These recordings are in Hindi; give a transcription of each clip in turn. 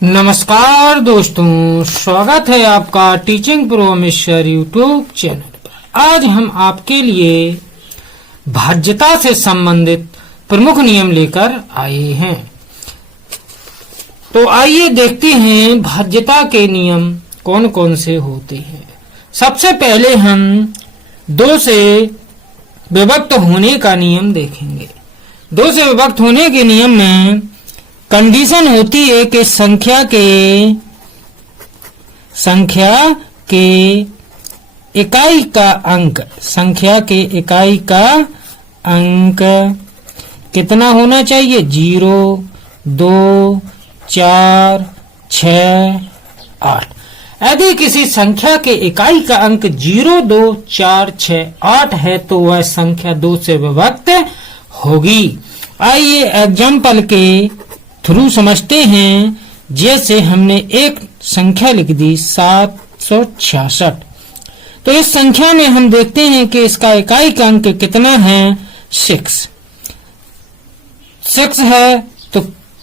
नमस्कार दोस्तों, स्वागत है आपका teaching pro mister YouTube channel पर। आज हम आपके लिए भाज्यता से संबंधित प्रमुख नियम लेकर आए हैं। तो आइए देखते हैं भाज्यता के नियम कौन कौन से होते हैं। सबसे पहले हम दो से विभक्त होने का नियम देखेंगे। दो से विभक्त होने के नियम में कंडीशन होती है कि संख्या के इकाई का अंक कितना होना चाहिए? 0, 2, 4, 6, 8। यदि किसी संख्या के इकाई का अंक 0, 2, 4, 6, 8 है तो वह संख्या 2 से विभक्त होगी। आइए एग्जाम्पल के थ्रू समझते हैं। जैसे हमने एक संख्या लिख दी 766, तो इस संख्या में हम देखते हैं कि इसका इकाई का अंक कितना है? 6 है, तो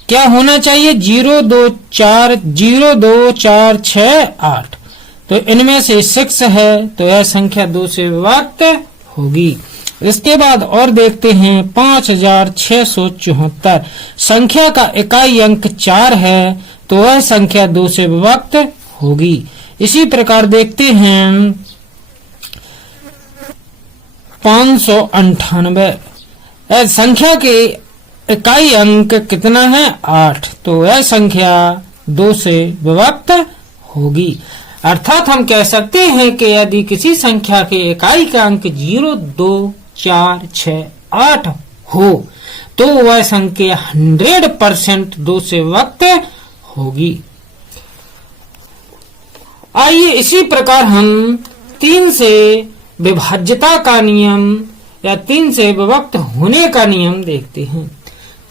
क्या होना चाहिए? 0, 2, 4, 6, 8। तो इनमें से 6 है तो यह संख्या 2 से विभक्त होगी। इसके बाद और देखते हैं 5674। संख्या का इकाई अंक 4 है तो वह संख्या 2 से विभक्त होगी। इसी प्रकार देखते हैं 598। संख्या के इकाई अंक कितना है? 8, तो वह संख्या 2 से विभक्त होगी। अर्थात हम कह सकते हैं कि यदि किसी संख्या के इकाई का अंक 0, 2, 4, 6, 8 हो तो वह संख्या 100% 2 से विभक्त होगी। आइए इसी प्रकार हम 3 से विभाज्यता का नियम या 3 से विभक्त होने का नियम देखते हैं।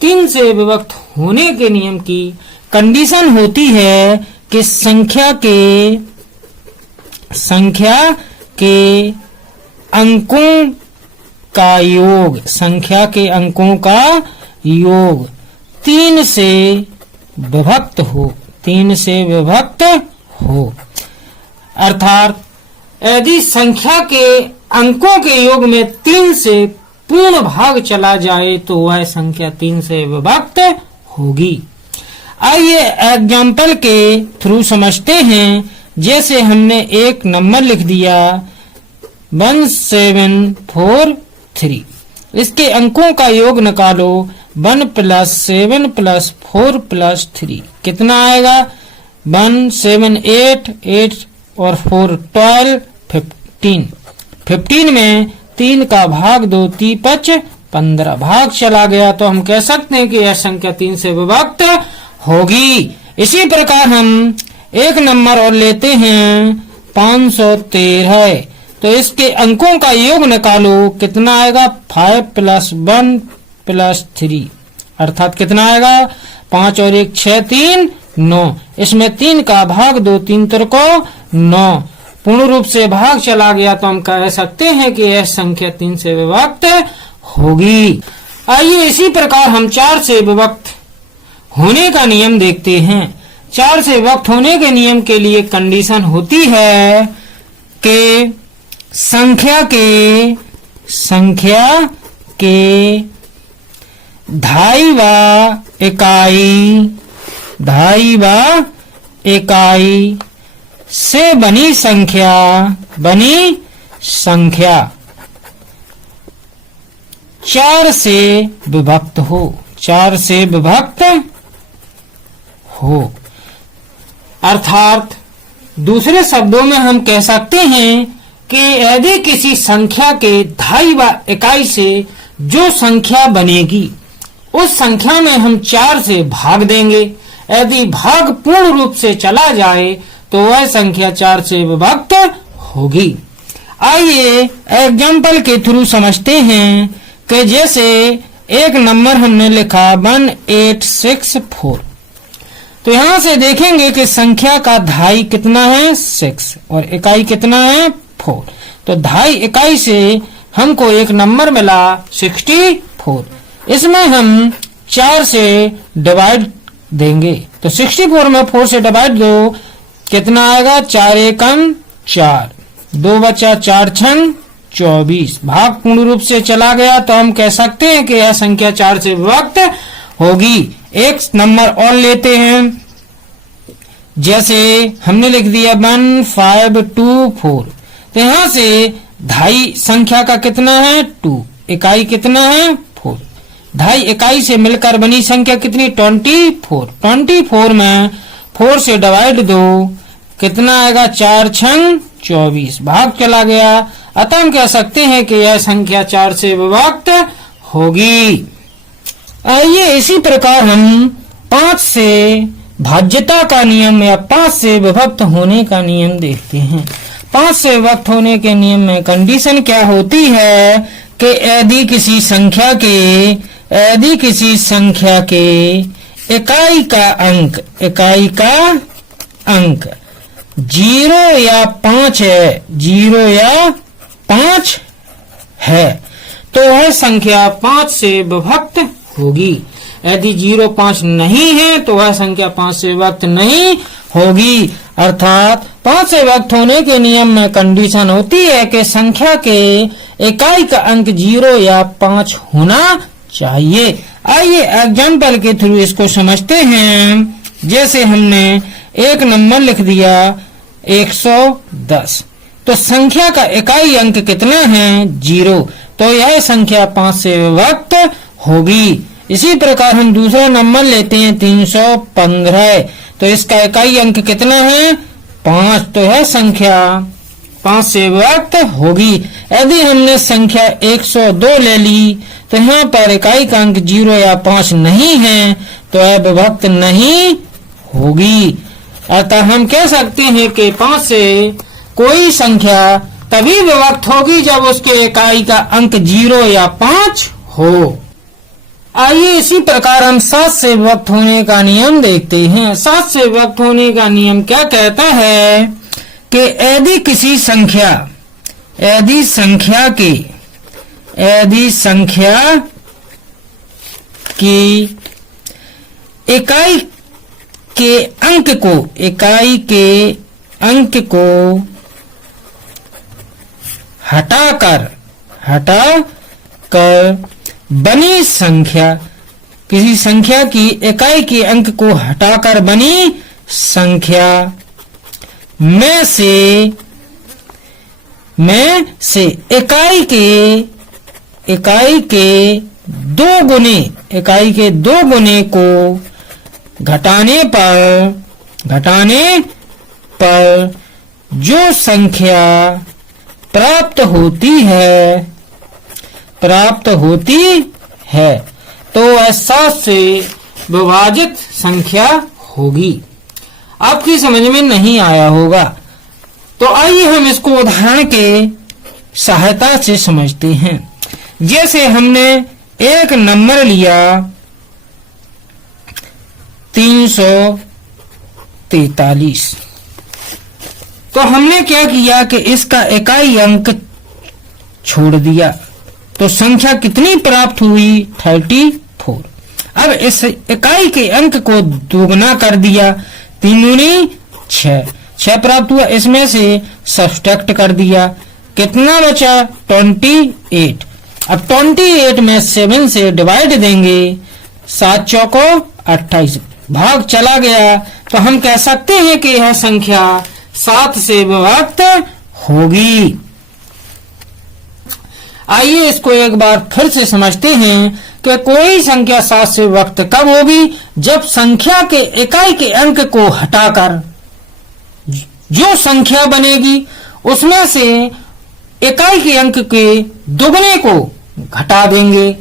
3 से विभक्त होने के नियम की कंडीशन होती है कि संख्या के अंकों का योग 3 से विभक्त हो। अर्थात यदि संख्या के अंकों के योग में 3 से पूर्ण भाग चला जाए तो वह संख्या 3 से विभक्त होगी। आइए एग्जाम्पल के थ्रू समझते हैं। जैसे हमने एक नंबर लिख दिया 1743। इसके अंकों का योग निकालो। 1 + 7 + 4 + 3 कितना आएगा? 1, 7, 8 और 4 12, 15। 15 में 3 का भाग 2, 3 5 15 भाग चला गया तो हम कह सकते हैं कि यह संख्या 3 से विभक्त होगी। इसी प्रकार हम एक नंबर और लेते हैं 513। तो इसके अंकों का योग निकालो। कितना आएगा? 5 + 1 + 3 अर्थात कितना आएगा? 5 और 1 6, 3 9। इसमें 3 का भाग 2, 3 को 9 पूर्ण रूप से भाग चला गया तो हम कह सकते हैं कि यह संख्या 3 से विभक्त होगी। आइए इसी प्रकार हम 4 से विभक्त होने का नियम देखते हैं। 4 से विभक्त होने के नियम के लिए कंडीशन होती है कि संख्या के ढाईवा इकाई से बनी संख्या 4 से विभक्त हो। अर्थात दूसरे शब्दों में हम कह सकते हैं कि यदि किसी संख्या के ढाईवा इकाई से जो संख्या बनेगी उस संख्या में हम 4 से भाग देंगे। यदि भाग पूर्ण रूप से चला जाए तो वह संख्या 4 से विभक्त होगी। आइए एग्जाम्पल के थ्रू समझते हैं कि जैसे एक नंबर हमने लिखा 1864। तो यहाँ से देखेंगे कि संख्या का ढाई कितना है? 6 और इकाई कितना है? 4। तो ढाई इकाई से हमको एक नंबर मिला 64। इसमें हम 4 से डिवाइड देंगे। तो 64 में 4 से डिवाइड दो, कितना आएगा? 4 एकम 4, 2 बचा, 4 छंग 24। भाग पूर्ण रूप से चला गया तो हम कह सकते हैं कि यह संख्या 4 से विभक्त होगी। एक नंबर और लेते हैं, जैसे हमने लिख दिया 1 5 2 4। तो यहां से ढाई संख्या का कितना है? 2, इकाई कितना है? 4। ढाई इकाई से मिलकर बनी संख्या कितनी? 24। 24 में 4 से डिवाइड दो, कितना आएगा? 4 छंग 24। भाग चला गया, अतः हम कह सकते हैं कि यह संख्या 4 से विभक्त होगी। आइए इसी प्रकार हम 5 से भाज्यता का नियम या 5 से विभक्त होने का नियम देखते हैं। 5 से विभक्त होने के नियम में कंडीशन क्या होती है कि यदि किसी संख्या के इकाई का अंक 0 या 5 है, 0 या 5 है, तो वह संख्या 5 से विभक्त होगी। यदि 0 5 नहीं है तो वह संख्या 5 से विभक्त नहीं होगी। अर्थात 5 से विभक्त होने के नियम में कंडीशन होती है कि संख्या के इकाई का अंक 0 या 5 होना चाहिए। आइए एग्जाम्पल के थ्रू इसको समझते हैं। जैसे हमने एक नंबर लिख दिया 110, तो संख्या का इकाई अंक कितना है? 0, तो यह संख्या 5 से विभक्त होगी। इसी प्रकार हम दूसरा नंबर लेते हैं 315, तो इसका इकाई अंक कितना है? 5, तो यह संख्या 5 से विभक्त होगी। यदि हमने संख्या 102 ले ली तो यहाँ पर इकाई का अंक 0 या 5 नहीं है, तो यह विभक्त नहीं होगी। अतः हम कह सकते हैं कि 5 से कोई संख्या तभी विभक्त होगी जब उसके इकाई का अंक 0 या 5 हो। आइए इसी प्रकार हम 7 से विभक्त होने का नियम देखते हैं। 7 से विभक्त होने का नियम क्या कहता है कि यदि किसी संख्या की इकाई के अंक को हटाकर बनी संख्या, किसी संख्या की इकाई के अंक को हटाकर बनी संख्या में से इकाई के दो गुने को घटाने पर जो संख्या प्राप्त होती है तो वह 7 से विभाजित संख्या होगी। आपकी समझ में नहीं आया होगा तो आइए हम इसको उदाहरण के सहायता से समझते हैं। जैसे हमने एक नंबर लिया 343, तो हमने क्या किया कि इसका इकाई अंक छोड़ दिया, तो संख्या कितनी प्राप्त हुई? 34। अब इस इकाई के अंक को दोगुना कर दिया, 3 दूनी 6 प्राप्त हुआ। इसमें से सब्ट्रैक्ट कर दिया, कितना बचा? 28। अब 28 में 7 से डिवाइड देंगे, 7 चौको 28। भाग चला गया तो हम कह सकते हैं कि यह संख्या 7 से विभक्त होगी। आइए इसको एक बार फिर से समझते हैं कि कोई संख्या 7 से विभक्त कब होगी? जब संख्या के इकाई के अंक को हटाकर जो संख्या बनेगी उसमें से इकाई के अंक के दुगने को घटा देंगे।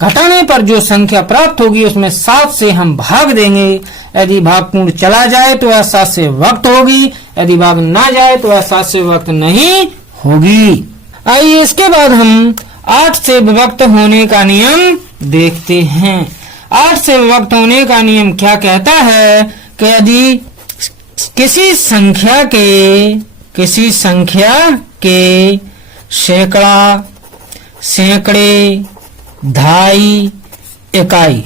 घटाने पर जो संख्या प्राप्त होगी उसमें 7 से हम भाग देंगे। यदि भाग पूर्ण चला जाए तो वह 7 से विभक्त होगी, यदि भाग ना जाए तो वह 7 से विभक्त नहीं होगी। आइए इसके बाद हम 8 से विभक्त होने का नियम देखते हैं। 8 से विभक्त होने का नियम क्या कहता है कि यदि किसी संख्या के सैकड़ा, सैकड़े, ढाई इकाई,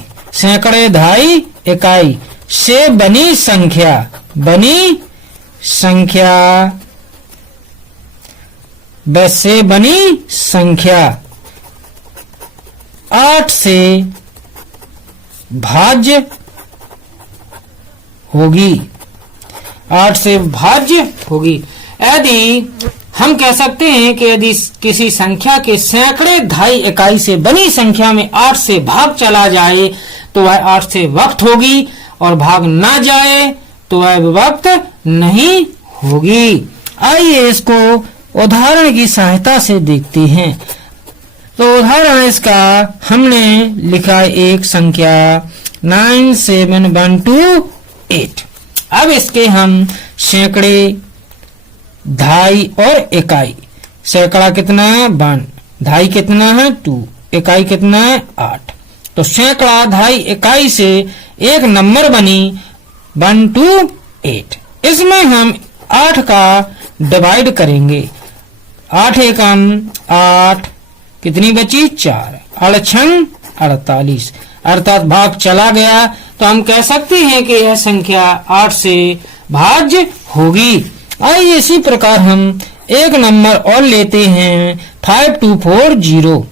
से बनी संख्या, बनी संख्या, से बनी संख्या 8 से भाज्य होगी, 8 से भाज्य होगी। यदि हम कह सकते हैं कि यदि किसी संख्या के सैकड़े दहाई इकाई से बनी संख्या में 8 से भाग चला जाए तो वह 8 से विभक्त होगी, और भाग ना जाए तो वह विभक्त नहीं होगी। आइए इसको उदाहरण की सहायता से देखते हैं। तो उदाहरण इसका हमने लिखा एक संख्या 97128। अब इसके हम सैकड़े, दहाई और इकाई, सैकड़ा कितना है 1, दहाई कितना है 2, इकाई कितना है 8। तो सैकड़ा, दहाई, इकाई से एक नंबर बनी 128। इसमें हम 8 का डिवाइड करेंगे। 8 एकम 8, कितनी बची 4, 8 छंग 48, अर्थात भाग चला गया। तो हम कह सकते हैं कि यह संख्या 8 से भाज्य होगी। आइए इसी प्रकार हम एक नंबर और लेते हैं 5240।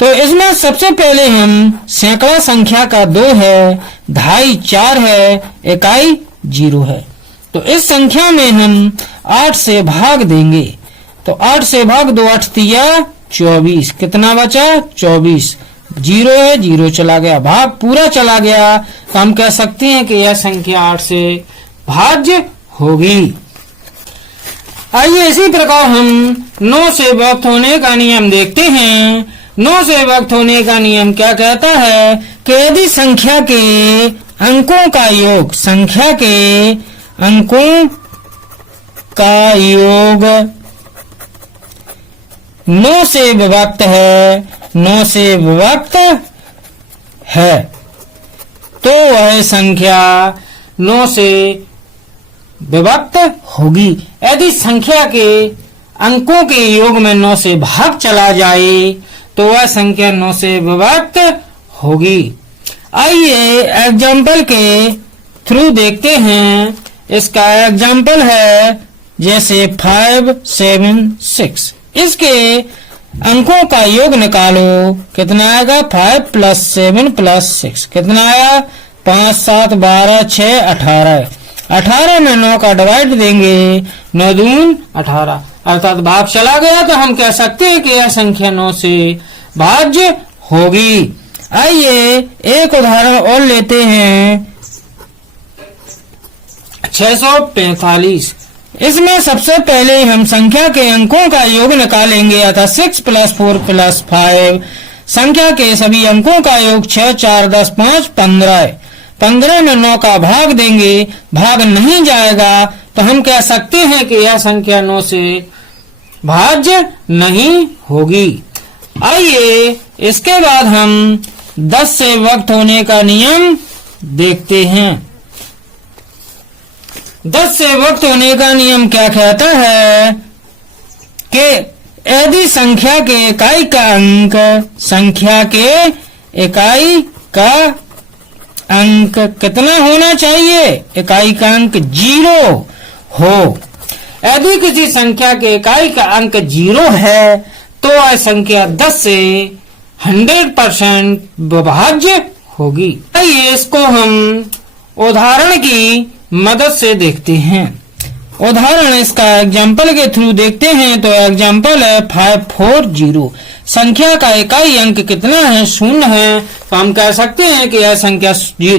तो इसमें सबसे पहले हम सैकड़ा संख्या का 2 है, दहाई 4 है, इकाई 0 है। तो इस संख्या में हम 8 से भाग देंगे। तो 8 से भाग 2, 8 तिया 24, कितना बचा 24, 0 है, 0 चला गया, भाग पूरा चला गया। तो हम कह सकते हैं कि यह संख्या 8 से भाज्य होगी। आइए इसी प्रकार हम 9 से विभक्त होने का नियम देखते हैं। 9 से विभक्त होने का नियम क्या कहता है कि यदि संख्या के अंकों का योग, संख्या के अंकों का योग 9 से विभक्त है, 9 से विभक्त है, तो वह संख्या 9 से विभक्त होगी। यदि संख्या के अंकों के योग में 9 से भाग चला जाए तो वह संख्या 9 से विभक्त होगी। आइए एग्जाम्पल के थ्रू देखते हैं। इसका एग्जाम्पल है जैसे 5, 7, 6। इसके अंकों का योग निकालो, कितना आएगा 5 + 7 + 6, कितना आया 5, 7, 12, 6, 18। 18 में 9 का डिवाइड देंगे, 9 दून 18, अर्थात भाग चला गया। तो हम कह सकते हैं कि यह संख्या 9 से भाज्य होगी। आइए एक उदाहरण और लेते हैं 645। इसमें सबसे पहले हम संख्या के अंकों का योग निकालेंगे, अर्थात 6 + 4 + 5। संख्या के सभी अंकों का योग 6, 4, 10, 5, 15 है। 15 में 9 का भाग देंगे, भाग नहीं जाएगा। तो हम कह सकते हैं कि यह संख्या 9 से भाज्य नहीं होगी। आइए इसके बाद हम 10 से विभक्त होने का नियम देखते हैं। 10 से विभक्त होने का नियम क्या कहता है कि यदि संख्या के इकाई का अंक, संख्या के इकाई का अंक कितना होना चाहिए, इकाई का अंक 0 हो। यदि किसी संख्या के इकाई का अंक 0 है तो वह संख्या 10 से 100% विभाज्य होगी। आइए इसको हम उदाहरण की मदद से देखते हैं। उदाहरण इसका एग्जाम्पल के थ्रू देखते हैं। तो एग्जाम्पल है 540। संख्या का इकाई अंक कितना है, 0 है। तो हम कह सकते हैं कि यह संख्या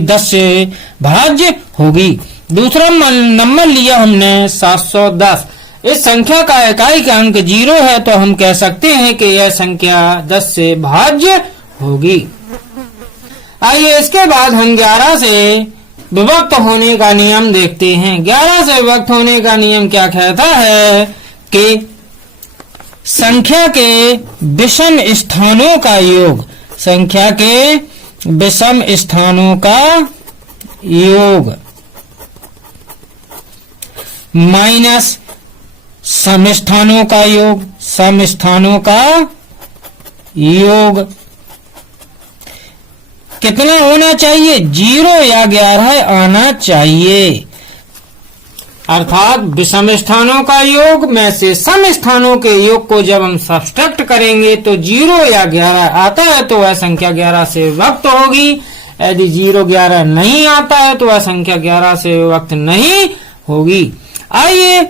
10 से भाज्य होगी। दूसरा नंबर लिया हमने 710। इस संख्या का इकाई का अंक 0 है, तो हम कह सकते हैं कि यह संख्या 10 से भाज्य होगी। आइए इसके बाद हम 11 से विभक्त होने का नियम देखते हैं। 11 से विभक्त होने का नियम क्या कहता है कि संख्या के विषम स्थानों का योग, संख्या के विषम स्थानों का योग माइनस सम स्थानों का योग, सम स्थानों का योग कितना होना चाहिए, 0 या 11 आना चाहिए। अर्थात विषम स्थानों का योग में से सम स्थानों के योग को जब हम सब्ट्रैक्ट करेंगे तो 0 या 11 आता है तो वह संख्या 11 से विभक्त होगी। यदि 0 11 नहीं आता है तो वह संख्या 11 से विभक्त नहीं होगी। आइए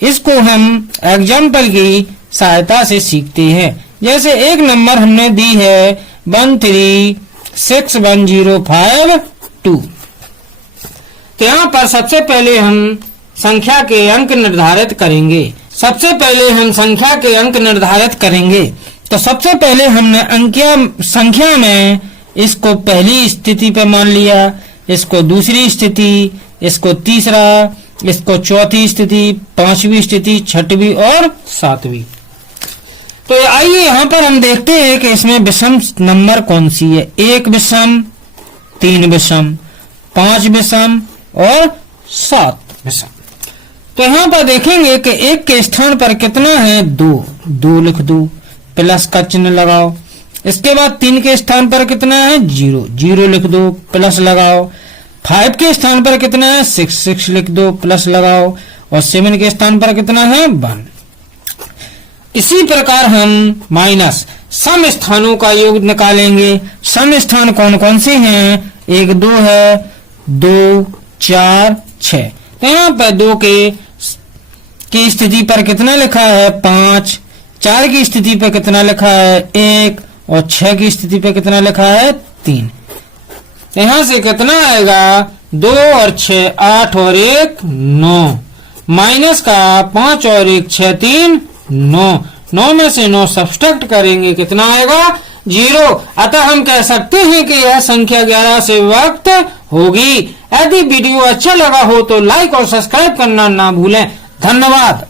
इसको हम एग्जाम्पल की सहायता से सीखते हैं। जैसे एक नंबर हमने दी है 136105 तो यहाँ पर सबसे पहले हम संख्या के अंक निर्धारित करेंगे। सबसे पहले हम संख्या के अंक निर्धारित करेंगे तो सबसे पहले हमने संख्या में इसको पहली स्थिति पे मान लिया, इसको दूसरी स्थिति, इसको तीसरा, इसको चौथी स्थिति, पांचवी स्थिति, छठवीं और सातवीं। तो आइए यहाँ पर हम देखते हैं कि इसमें विषम नंबर कौन सी है। 1 विषम, 3 विषम, 5 विषम और 7 विषम। तो यहाँ पर देखेंगे कि 1 के स्थान पर कितना है, 2 लिख दो, प्लस का चिन्ह लगाओ। इसके बाद 3 के स्थान पर कितना है, 0 लिख दो, प्लस लगाओ। 5 के स्थान पर कितना है, 6 लिख दो, प्लस लगाओ। और 7 के स्थान पर कितना है, 1। इसी प्रकार हम माइनस सम स्थानों का योग निकालेंगे। सम स्थान कौन कौन से हैं, 1 2 है, 2 4 6। तो यहाँ पर 2 की स्थिति पर कितना लिखा है, 5। 4 की स्थिति पर कितना लिखा है, 1। और 6 की स्थिति पर कितना लिखा है, 3। यहाँ से कितना आएगा, 2 और 6 8 और 1 9, माइनस का 5 और 1 6 3 9। 9 में से 9 सब्ट्रैक्ट करेंगे, कितना आएगा, 0। अतः हम कह सकते हैं कि यह संख्या 11 से विभक्त होगी। यदि वीडियो अच्छा लगा हो तो लाइक और सब्सक्राइब करना ना भूलें। धन्यवाद।